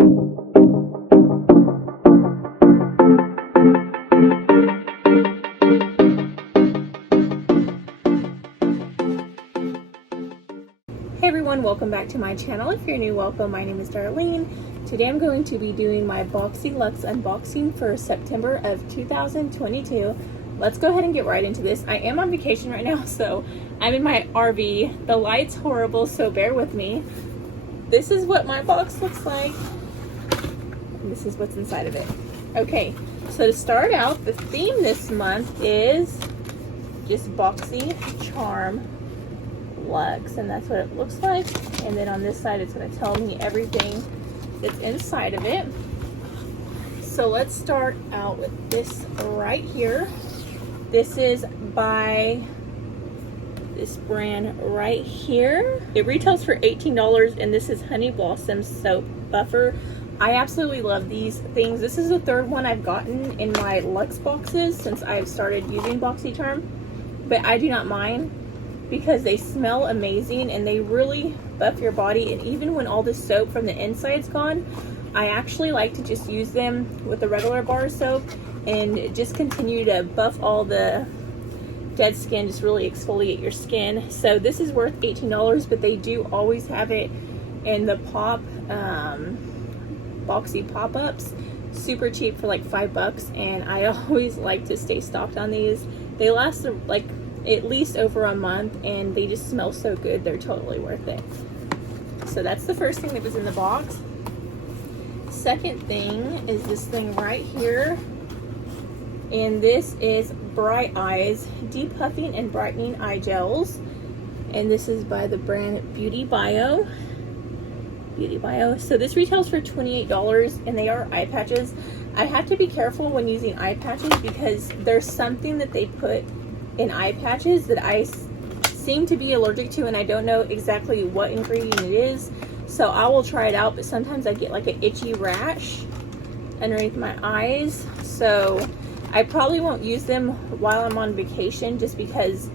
Hey everyone, welcome back to my channel. If you're new, welcome. My name is Darlene. Today I'm going to be doing my Boxyluxe unboxing for September of 2022. Let's go ahead and get right into this. I am on vacation right now, so I'm in my RV. The light's horrible, so bear with me. This is what my box looks like. And this is what's inside of it. Okay, so to start out, the theme this month is just BoxyCharm Luxe, and that's what it looks like. And then on this side it's going to tell me everything that's inside of it. So let's start out with this right here. This is by this brand right here. It retails for $18, and this is Honey Blossom Soap Buffer. I absolutely love these things. This is the third one I've gotten in my Luxe boxes since I've started using BoxyCharm, but I do not mind because they smell amazing and they really buff your body. And even when all the soap from the inside's gone, I actually like to just use them with the regular bar soap and just continue to buff all the dead skin, just really exfoliate your skin. So this is worth $18, but they do always have it in the Boxy pop-ups, super cheap for like $5, and I always like to stay stocked on these. They last like at least over a month, and they just smell so good. They're totally worth it. So that's the first thing that was in the box. Second thing is this thing right here, and this is Bright Eyes Depuffing and Brightening Eye Gels, and this is by the brand Beauty Bio. So this retails for $28, and they are eye patches. I have to be careful when using eye patches because there's something that they put in eye patches that I seem to be allergic to, and I don't know exactly what ingredient it is. So I will try it out, but sometimes I get like an itchy rash underneath my eyes. So I probably won't use them while I'm on vacation just because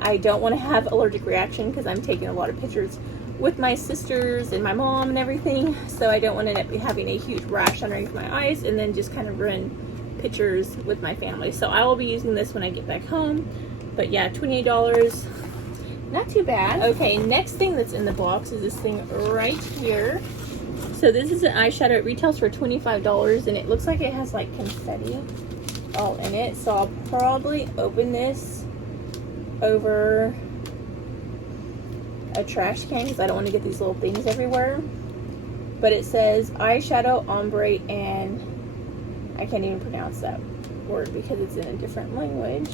I don't want to have allergic reaction, because I'm taking a lot of pictures with my sisters and my mom and everything. So I don't want to end up having a huge rash underneath my eyes and then just kind of ruin pictures with my family. So I will be using this when I get back home. But yeah, $28, not too bad. Okay, next thing that's in the box is this thing right here. So this is an eyeshadow. It retails for $25, and it looks like it has like confetti all in it. So I'll probably open this over a trash can because I don't want to get these little things everywhere. But it says eyeshadow, ombre, and I can't even pronounce that word because it's in a different language.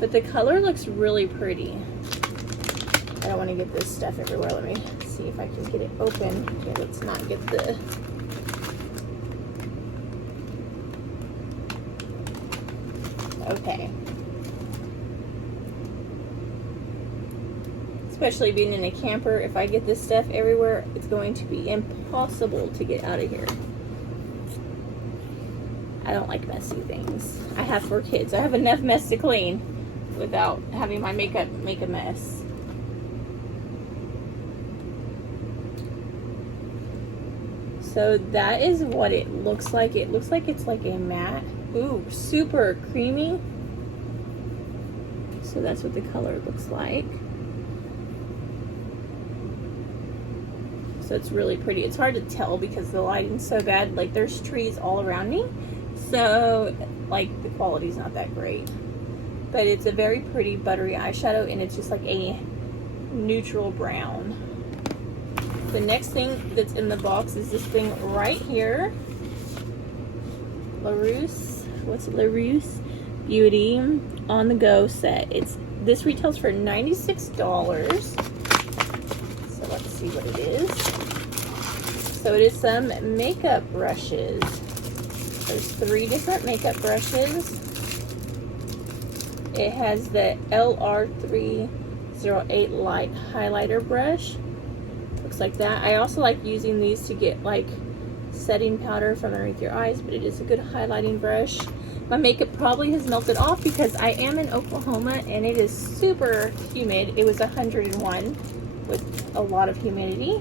But the color looks really pretty. I don't want to get this stuff everywhere. Let me see if I can get it open. Okay, let's not get the... Okay. Especially being in a camper, if I get this stuff everywhere, it's going to be impossible to get out of here. I don't like messy things. I have 4 kids. I have enough mess to clean without having my makeup make a mess. So that is what it looks like. It looks like it's like a matte. Ooh, super creamy. So that's what the color looks like. So it's really pretty. It's hard to tell because the lighting's so bad. Like there's trees all around me. So like the quality's not that great. But it's a very pretty buttery eyeshadow, and it's just like a neutral brown. The next thing that's in the box is this thing right here. LaRousse Beauty On The Go set. This retails for $96. So let's see what it is. So it is some makeup brushes. There's 3 different makeup brushes. It has the LR308 light highlighter brush. Looks like that. I also like using these to get like setting powder from underneath your eyes, but it is a good highlighting brush. My makeup probably has melted off because I am in Oklahoma and it is super humid. It was 101 with a lot of humidity.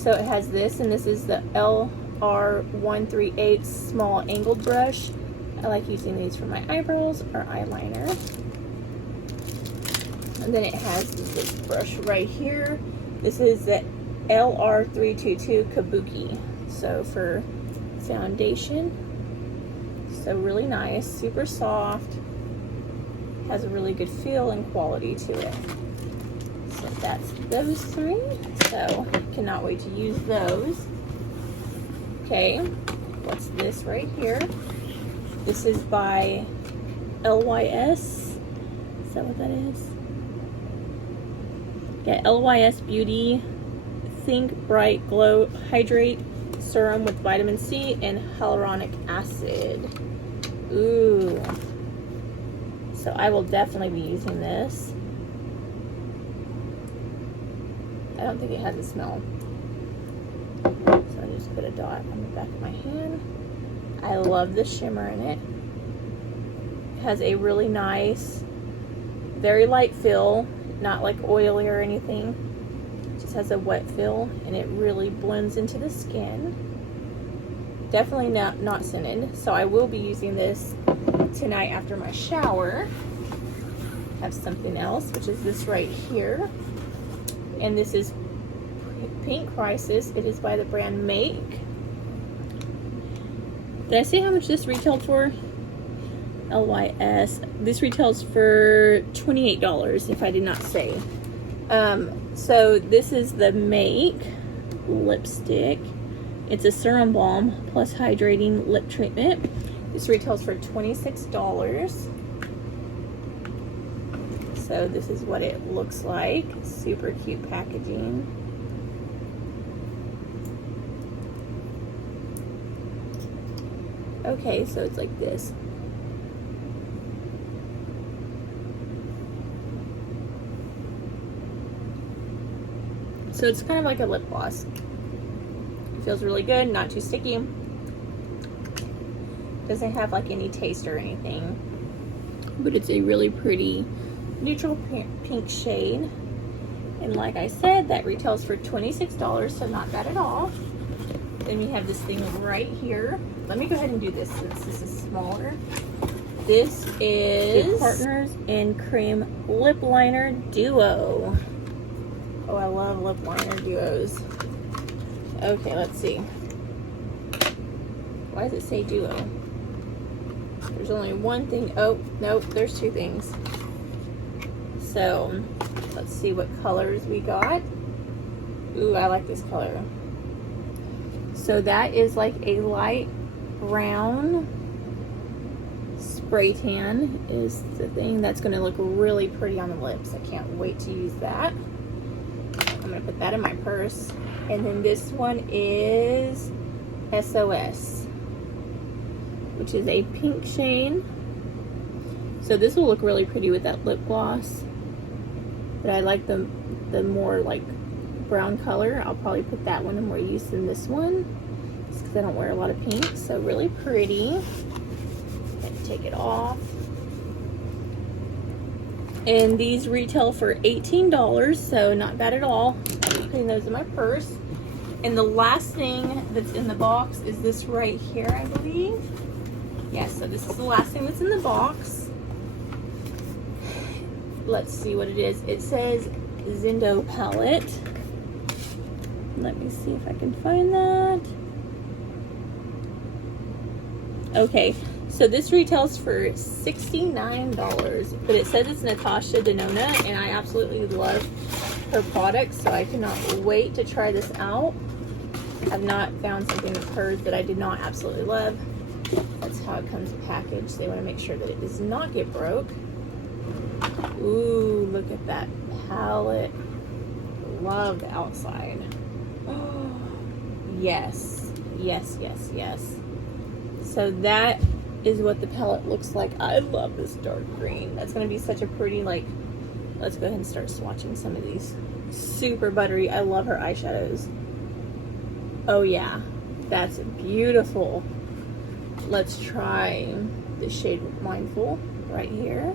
So it has this, and this is the LR138 small angled brush. I like using these for my eyebrows or eyeliner. And then it has this brush right here. This is the LR322 Kabuki. So for foundation. So really nice, super soft. Has a really good feel and quality to it. So that's those three. So cannot wait to use those. Okay, what's this right here? This is by LYS. Is that what that is? Yeah, LYS Beauty Think Bright Glow Hydrate Serum with vitamin C and hyaluronic acid. Ooh. So I will definitely be using this. I don't think it has a smell. So I just put a dot on the back of my hand. I love the shimmer in it. It has a really nice, very light feel, not like oily or anything. It just has a wet feel, and it really blends into the skin. Definitely not scented, so I will be using this tonight after my shower. I have something else, which is this right here, and this is Pink Crisis. It is by the brand Make. Did I say how much this retailed for? LYS. This retails for $28 if I did not say. So this is the Make lipstick. It's a serum balm plus hydrating lip treatment. This retails for $26. So this is what it looks like. Super cute packaging. Okay, so it's like this. So it's kind of like a lip gloss. It feels really good, not too sticky. Doesn't have like any taste or anything. But it's a really pretty neutral pink shade. And like I said, that retails for $26, so not bad at all. Then we have this thing right here. Let me go ahead and do this since this is smaller. This is Partners in Cream Lip Liner Duo. Oh, I love lip liner duos. Okay, let's see. Why does it say duo? There's only one thing. Oh, nope, there's two things. So, let's see what colors we got. Ooh, I like this color. So that is like a light brown spray tan is the thing. That's going to look really pretty on the lips. I can't wait to use that. I'm going to put that in my purse. And then this one is SOS, which is a pink shade. So this will look really pretty with that lip gloss. But I like the more like brown color. I'll probably put that one in more use than this one, just because I don't wear a lot of pink. So really pretty. And take it off. And these retail for $18, so not bad at all. I'm putting those in my purse. And the last thing that's in the box is this right here, I believe. Yes, so this is the last thing that's in the box. Let's see what it is. It says Eyeshadow Palette. Let me see if I can find that. Okay, so this retails for $69, but it says it's Natasha Denona, and I absolutely love her products, so I cannot wait to try this out. I've not found something of hers that I did not absolutely love. That's how it comes packaged. They want to make sure that it does not get broke. Ooh, look at that palette. Love the outside. Oh, yes, yes, yes, yes. So that is what the palette looks like. I love this dark green. That's going to be such a pretty, like, let's go ahead and start swatching some of these. Super buttery. I love her eyeshadows. Oh yeah, that's beautiful. Let's try the shade Mindful right here.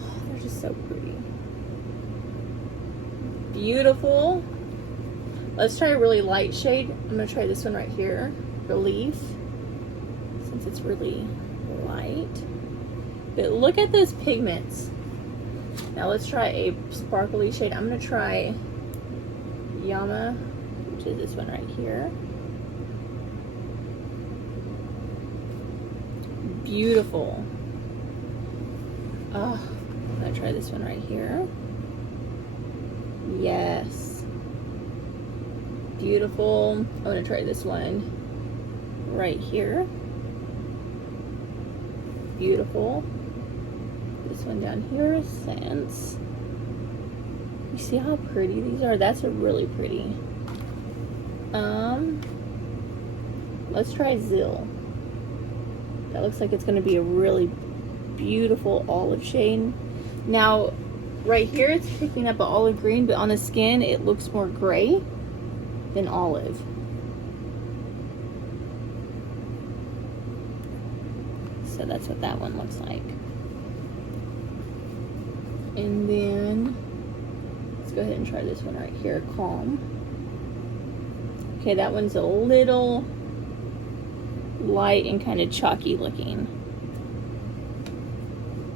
Oh, they're just so pretty. Beautiful. Let's try a really light shade. I'm gonna try this one right here, Relief, since it's really light. But look at those pigments. Now let's try a sparkly shade. I'm gonna try Yama, which is this one right here. Beautiful. Oh, I'm gonna try this one right here. Yes. Beautiful. I'm gonna try this one right here. Beautiful. This one down here, Sense. You see how pretty these are? That's a really pretty. Let's try Zill. That looks like it's gonna be a really beautiful olive shade. Now, right here it's picking up an olive green, but on the skin it looks more gray than olive. So that's what that one looks like. And then let's go ahead and try this one right here, Calm. Okay, that one's a little light and kind of chalky looking,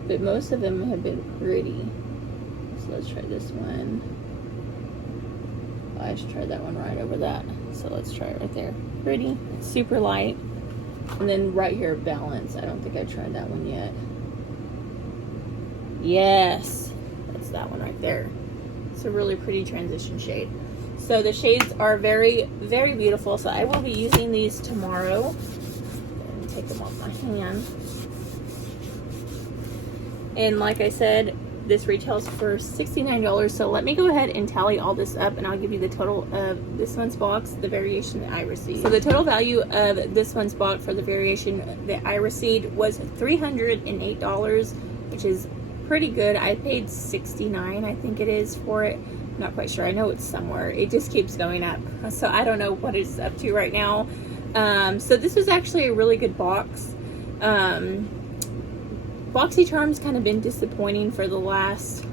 but most of them have been pretty. So let's try this one. Oh, I should try that one right over that. So let's try it right there. Pretty, super light. And then right here, Balance. I don't think I tried that one yet. Yes, that's that one right there. It's a really pretty transition shade. So the shades are very, very beautiful. So I will be using these tomorrow. And take them off my hand. And like I said, this retails for $69. So let me go ahead and tally all this up, and I'll give you the total of this month's box, the variation that I received. So the total value of this month's box for the variation that I received was $308, which is pretty good. I paid $69, I think it is, for it. I'm not quite sure. I know it's somewhere. It just keeps going up. So I don't know what it's up to right now. So this was actually a really good box. BoxyCharm's kind of been disappointing for the last,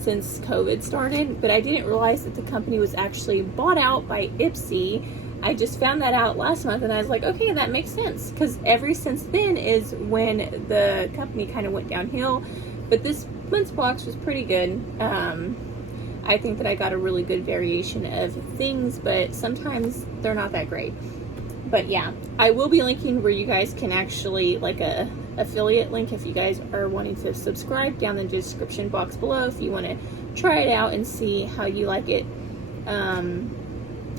since COVID started, but I didn't realize that the company was actually bought out by Ipsy. I just found that out last month, and I was like, okay, that makes sense, because ever since then is when the company kind of went downhill. But this month's box was pretty good. I think that I got a really good variation of things, but sometimes they're not that great. But yeah, I will be linking where you guys can actually, like a affiliate link, if you guys are wanting to subscribe, down in the description box below if you want to try it out and see how you like it.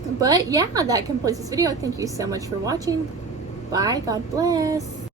But yeah, that completes this video. Thank you so much for watching. Bye. God bless.